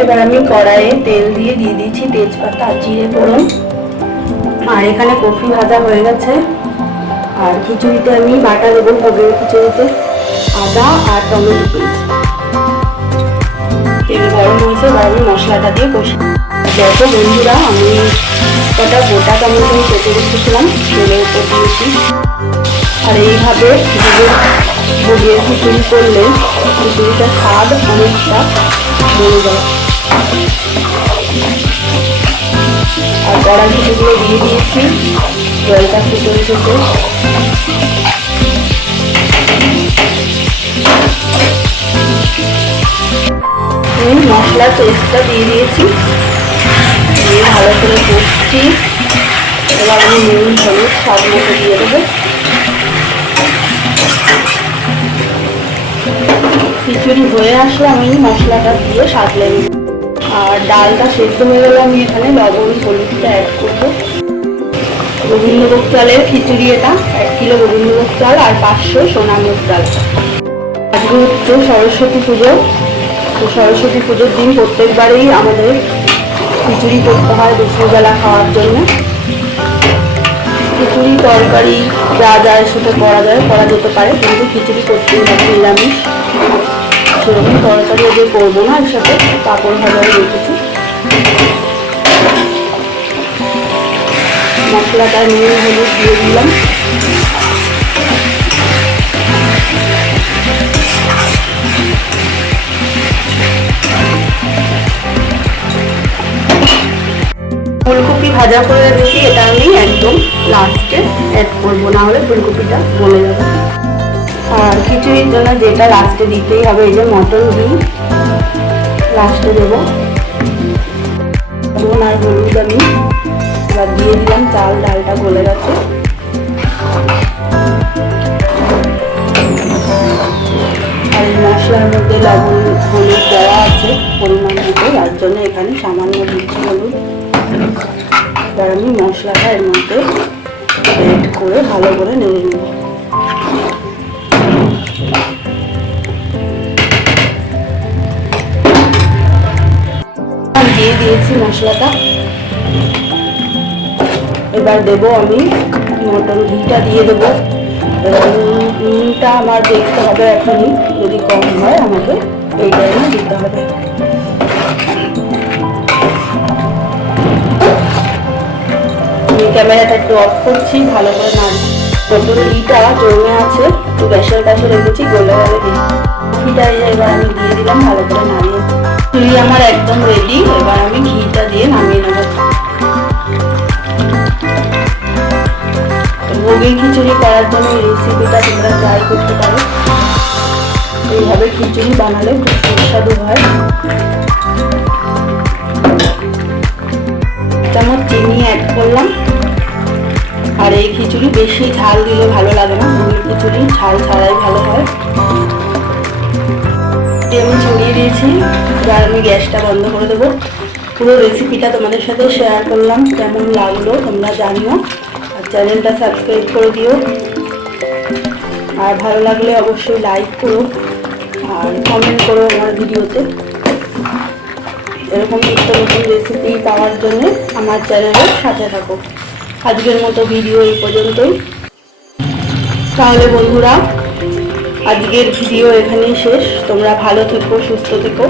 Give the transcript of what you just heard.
এবার আমি কড়াইয়ে তেল দিয়ে দিয়ে দিয়েছি তেজপাতা জিরে ফোড়ন। আর এখানে কফি ভাজা হয়ে গেছে। আর খিচুড়িতে আমি বাটা দেবো ভোগের খিচুড়িতে, আদা আর টমেটো পেস্ট। তেল গরম হয়েছে, এবার আমি মশলাটা দিয়ে কষি দেখো বন্ধুরা, আমি কটা গোটা টমেটো কেটে রেখেছিলাম, তেলের উপর দিয়েছি আর এইভাবে ভোগের খিচুড়ি করলে খিচুড়িটার স্বাদ অনেকটা বেড়ে যায়। আর কড়া খিচুড়িগুলো দিয়ে দিয়েছি। জলটা ফুটে উঠেছে আমি মশলার পেস্টটা দিয়ে দিয়েছি। দিয়ে ভালো করে কষছি। এবার আমি নুন, হলুদ স্বাদ মতো দিয়ে দেবো। খিচুড়ি হয়ে আসলে আমি মশলাটা দিয়ে সাজলে নেব। আর ডালটা সেদ্ধ হয়ে গেলে আমি এখানে লবণ, হলুদটা অ্যাড করব। গোবিন্দভোগ চালের খিচুড়ি এটা, এক কিলো গোবিন্দভোগ চাল আর পাঁচশো সোনামুখ চাল আজকে হচ্ছে সরস্বতী পুজো। তো সরস্বতী পুজোর দিন প্রত্যেকবারেই আমাদের খিচুড়ি করতে হয় দুপুরবেলা খাওয়ার জন্য। খিচুড়ি, তরকারি, যা যা এর সাথে করা যায়, করা যেতে পারে, কিন্তু খিচুড়ি করতেই হবে নিরামিষ। সেরকম তরকারি ওদের করব না এর সাথে পাঁপড় ভাজা রেখেছি মশলাটা নুন, হলুদ দিয়ে দিলাম। ফুলকপি ভাজা করে রেখেছি, এটা আমি একদম লাস্টে অ্যাড করব, না হলে ফুলকপিটা গলে যাবে। আর খিচুড়ির জন্য যেটা লাস্টে দিতেই হবে, এই যে মটন ঘি। লাস্টে দেবো। নুন আর হলুদ আমি। এবার দিয়ে দিলাম চাল, ডালটা গলে গেছে। আর মশলার মধ্যে লবণ, হলুদ দেওয়া আছে পরিমাণ মতো তার জন্য এখানে সামান্য দিচ্ছি হলুদ। এবার আমি মশলাটা এর মধ্যে অ্যাড করে ভালো করে নেড়ে নেব। দিয়ে দিয়েছি মশলাটা। এবার দেব আমি মটন ঘিটা দিয়ে দেবো। নুনটা আমার দেখতে হবে এখনই, যদি কম হয় আমাকে, এই টাইমে দিতে হবে। ক্যামেরাটা একটু অফ করছি, ভালো করে না মটন ঘিটা জমে আছে, একটু গ্যাসের কাছে রেখেছি, গলে গেলে দিই ঘিটা এবার আমি দিয়ে দিলাম, ভালো করে নামিয়ে চুলি আমার একদম রেডি এবার আমি ঘিটা দিয়ে নামিয়ে নেব। ভোগের খিচুড়ি করার জন্য এই রেসিপিটা তোমরা ট্রাই করতে পারো। এইভাবে খিচুড়ি বানালে খুব সুস্বাদু হয়। চামচ চিনি অ্যাড করলাম। আর এই খিচুড়ি বেশি ঝাল দিলে ভালো লাগে না ভোগের খিচুড়ি ঝাল ছাড়াই ভালো হয়। এটি আমি ছড়িয়ে দিয়েছি। এবার আমি গ্যাসটা বন্ধ করে দেবো। পুরো রেসিপিটা তোমাদের সাথে শেয়ার করলাম, কেমন লাগল তোমরা জানিও। আর চ্যানেলটা সাবস্ক্রাইব করে দিও। আর ভালো লাগলে অবশ্যই লাইক করো আর কমেন্ট করো আমার ভিডিওতে। এরকম নিত্য নতুন রেসিপি পাওয়ার জন্য আমার চ্যানেলের সাথে থাকো। আজকের মতো ভিডিও এই পর্যন্তই। তাহলে বন্ধুরা আজকের ভিডিও এখানেই শেষ। তোমরা ভালো থেকো সুস্থ থেকো।